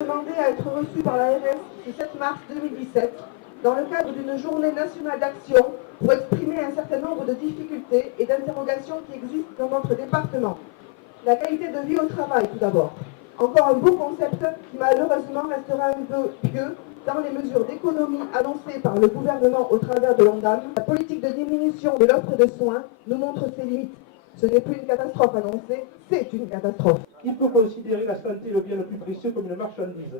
Demandé à être reçu par l'ARS ce 7 mars 2017 dans le cadre d'une journée nationale d'action pour exprimer un certain nombre de difficultés et d'interrogations qui existent dans notre département. La qualité de vie au travail tout d'abord. Encore un beau concept qui malheureusement restera un peu pieux dans les mesures d'économie annoncées par le gouvernement au travers de l'ONDAM. La politique de diminution de l'offre de soins nous montre ses limites. Ce n'est plus une catastrophe annoncée, c'est une catastrophe. Il faut considérer la santé, le bien le plus précieux, comme une marchandise.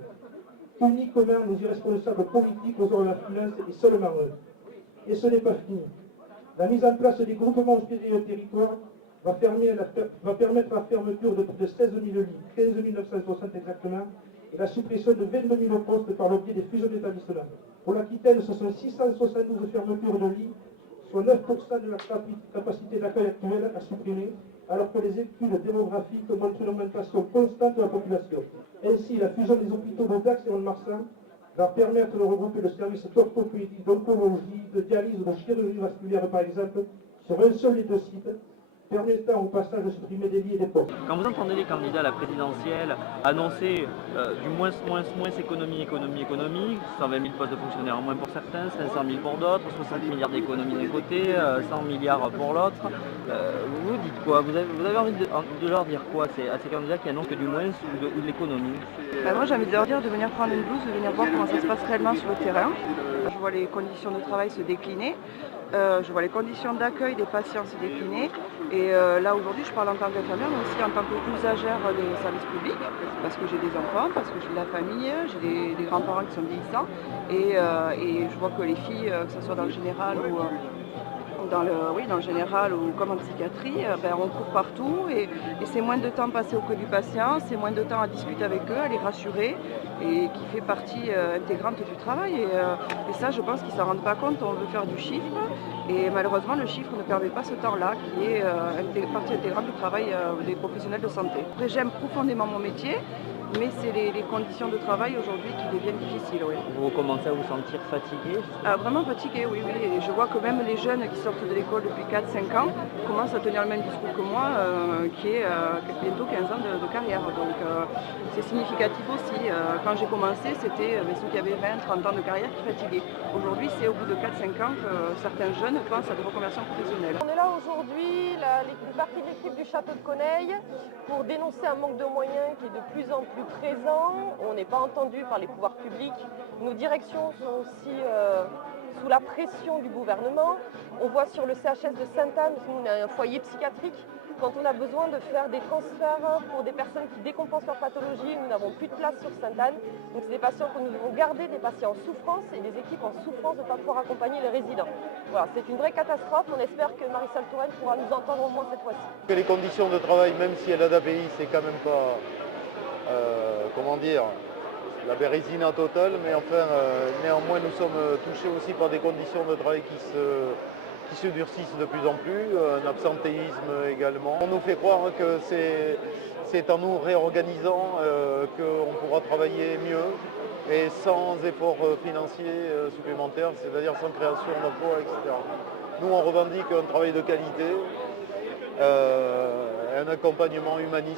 Uniquement nos irresponsables politiques oseront l'influence et seulement eux. Et ce n'est pas fini. La mise en place des groupements hospitaliers au territoire va permettre la fermeture de plus de 16 000 lits, 15 960 exactement, et la suppression de 22 000 postes par le biais des fusions d'établissements. Pour l'Aquitaine, ce sont 672 fermetures de lits, soit 9% de la capacité d'accueil actuelle à supprimer, alors que les études démographiques montrent une augmentation constante de la population. Ainsi, la fusion des hôpitaux de Dax et Mont-de-Marsan va permettre de regrouper le service d'orthopédie, d'oncologie, de dialyse ou de chirurgie vasculaire par exemple, sur un seul des deux sites, permettant au passage de supprimer des lits et des postes. Quand vous entendez les candidats à la présidentielle annoncer du moins économie, 120 000 postes de fonctionnaires en moins pour certains, 500 000 pour d'autres, 60 milliards d'économies d'un côté, 100 milliards pour l'autre, vous dites quoi? Vous avez envie de leur dire quoi à ces candidats qui annoncent que du moins ou de l'économie? Moi j'ai envie de leur dire de venir prendre une blouse, de venir voir comment ça se passe réellement sur le terrain. Je vois les conditions de travail se décliner, je vois les conditions d'accueil des patients se décliner. Et là aujourd'hui je parle en tant qu'infirmière mais aussi en tant qu'usagère des services publics, parce que j'ai des enfants, parce que j'ai de la famille, j'ai des grands-parents qui sont vieillissants et je vois que les filles, que ce soit dans le général ou dans le général ou comme en psychiatrie, on court partout et c'est moins de temps passé auprès du patient, c'est moins de temps à discuter avec eux, à les rassurer et qui fait partie intégrante du travail. Et ça, je pense qu'ils ne s'en rendent pas compte, on veut faire du chiffre et malheureusement, le chiffre ne permet pas ce temps-là qui est partie intégrante du travail des professionnels de santé. Après, j'aime profondément mon métier. Mais c'est les conditions de travail aujourd'hui qui deviennent difficiles. Oui. Vous commencez à vous sentir fatigué? Vraiment fatigué, oui. Et je vois que même les jeunes qui sortent de l'école depuis 4-5 ans commencent à tenir le même discours que moi, qui est bientôt 15 ans de carrière. Donc c'est significatif aussi. Quand j'ai commencé, c'était ceux qui avaient 20-30 ans de carrière qui fatiguaient. Aujourd'hui, c'est au bout de 4-5 ans que certains jeunes pensent à des reconversions professionnelles. On est là aujourd'hui, une partie de l'équipe du Château de Coneille, pour dénoncer un manque de moyens qui est de plus en plus présent. On n'est pas entendu par les pouvoirs publics. Nos directions sont aussi sous la pression du gouvernement. On voit sur le CHS de Sainte-Anne, on a un foyer psychiatrique. Quand on a besoin de faire des transferts pour des personnes qui décompensent leur pathologie, nous n'avons plus de place sur Sainte-Anne. Donc c'est des patients que nous devons garder, des patients en souffrance et des équipes en souffrance de ne pas pouvoir accompagner les résidents. Voilà, c'est une vraie catastrophe. On espère que Marisol Touraine pourra nous entendre au moins cette fois-ci. Les conditions de travail, même si elle a d'API, c'est quand même pas, la bérésina totale, mais enfin, néanmoins, nous sommes touchés aussi par des conditions de travail qui se durcissent de plus en plus, un absentéisme également. On nous fait croire que c'est en nous réorganisant qu'on pourra travailler mieux et sans effort financier supplémentaire, c'est-à-dire sans création d'emplois, etc. Nous, on revendique un travail de qualité, un accompagnement humaniste.